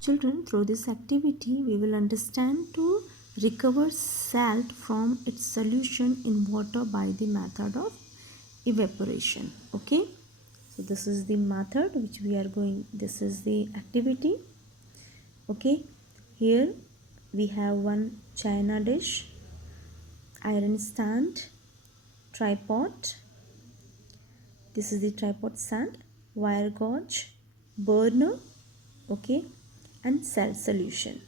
Children, through this activity, we will understand to recover salt from its solution in water by the method of evaporation. Okay, so this is the method which we are going, this is the activity. Okay, here we have one china dish, iron stand, tripod, this is the tripod stand, wire gauge, burner, okay, and salt solution.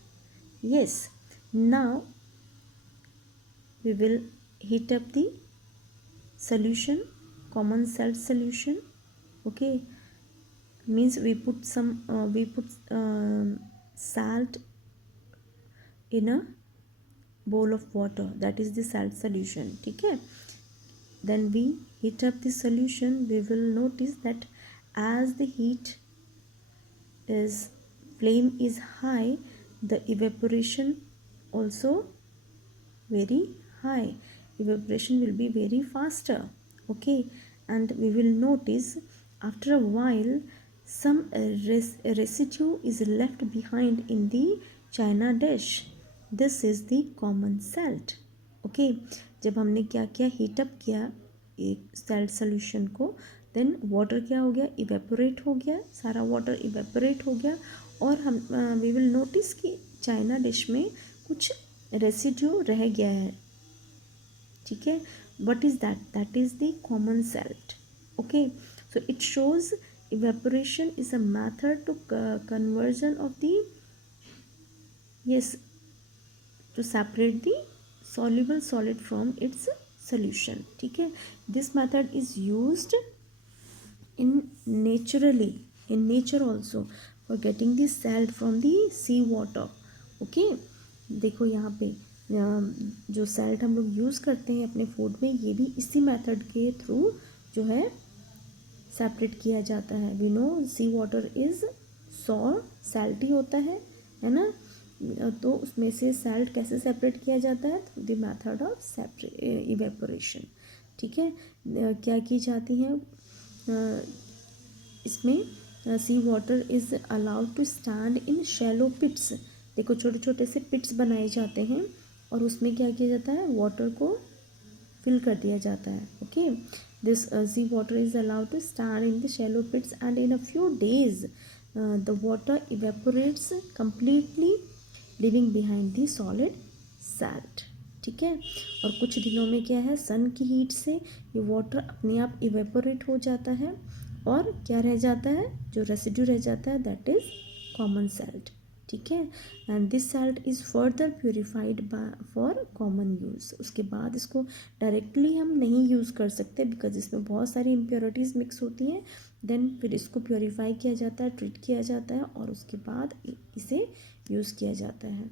Yes, now we will heat up the solution, common salt solution. Okay, means we put some salt in a bowl of water, that is the salt solution. Okay, then we heat up the solution. We will notice that as the heat is flame is high, the evaporation also very high, evaporation will be very faster. Okay, and we will notice after a while some residue is left behind in the china dish. This is the common salt. Okay, जब हमने क्या किया, हीटअप किया एक salt solution को, then water क्या हो गया, इवेपोरेट हो गया, सारा वाटर इवेपोरेट हो गया, और हम वी विल नोटिस कि चाइना डिश में कुछ रेसिड्यू रह गया है. ठीक है, what is that, that is the common salt. Okay, so it shows evaporation is a method to conversion of the, yes, to separate the soluble solid from its solution. ठीक है, this method is used in naturally, in nature also, for getting the salt from the sea water. okay, देखो यहाँ पे जो सॉल्ट हम लोग यूज़ करते हैं अपने फूड में, ये भी इसी मेथड के थ्रू जो है सेपरेट किया जाता है. We know sea water is salty होता है ना, तो उसमें से सॉल्ट कैसे सेपरेट किया जाता है, through the method of evaporation. ठीक है, क्या की जाती है इसमें, sea water is allowed to stand in shallow pits. देखो छोटे छोटे से पिट्स बनाए जाते हैं और उसमें क्या किया जाता है, वाटर को फिल कर दिया जाता है. Okay, this sea water is allowed to stand in the shallow pits, and in a few days the water evaporates completely, leaving behind the solid salt. ठीक है, और कुछ दिनों में क्या है, सन की हीट से ये वाटर अपने आप इवेपोरेट हो जाता है, और क्या रह जाता है, जो रेसिड्यू रह जाता है, दैट इज कॉमन सॉल्ट. ठीक है, and this salt is further purified for common use. उसके बाद इसको डायरेक्टली हम नहीं यूज़ कर सकते, बिकॉज इसमें बहुत सारी इम्प्योरिटीज़ मिक्स होती हैं. देन फिर इसको प्योरीफाई किया जाता है, ट्रीट किया जाता है, और उसके बाद इसे यूज़ किया जाता है.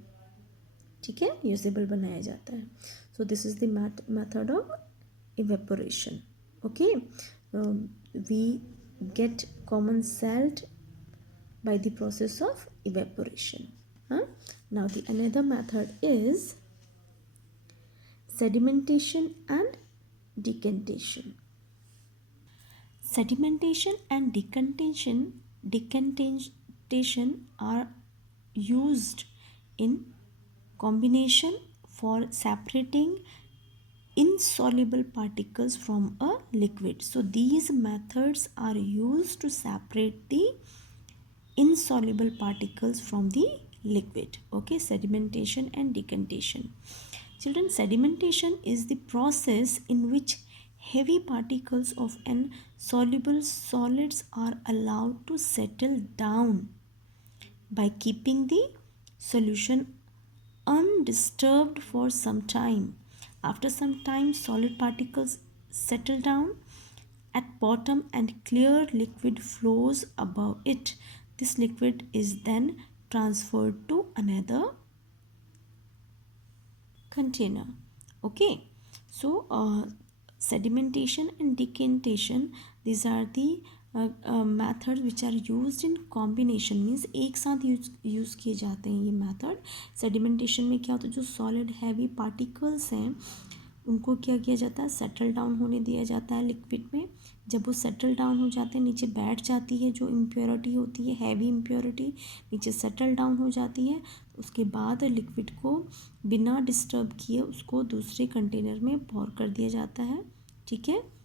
ठीक है, यूजेबल बनाया जाता है. So this is the method of evaporation. Okay, we get common salt by the process of evaporation. Now the another method is sedimentation and decantation. Sedimentation and decantation are used in combination for separating insoluble particles from a liquid. So these methods are used to separate the insoluble particles from the liquid. Okay, sedimentation and decantation. Children, sedimentation is the process in which heavy particles of insoluble solids are allowed to settle down by keeping the solution undisturbed for some time. After some time, solid particles settle down at bottom and clear liquid flows above it. This liquid is then transferred to another container. Okay, so sedimentation and decantation, these are the methods which are used in combination, means एक साथ यूज़ किए जाते हैं ये method. Sedimentation में क्या होता है, जो सॉलिड हैवी पार्टिकल्स हैं उनको क्या किया जाता है, सेटल डाउन होने दिया जाता है लिक्विड में, जब वो सेटल डाउन हो जाते हैं, नीचे बैठ जाती है, जो इम्प्योरिटी होती है हैवी इम्प्योरिटी नीचे सेटल डाउन हो जाती है, उसके बाद लिक्विड को बिना डिस्टर्ब किए उसको दूसरे कंटेनर में पोर कर दिया जाता है। ठीक है।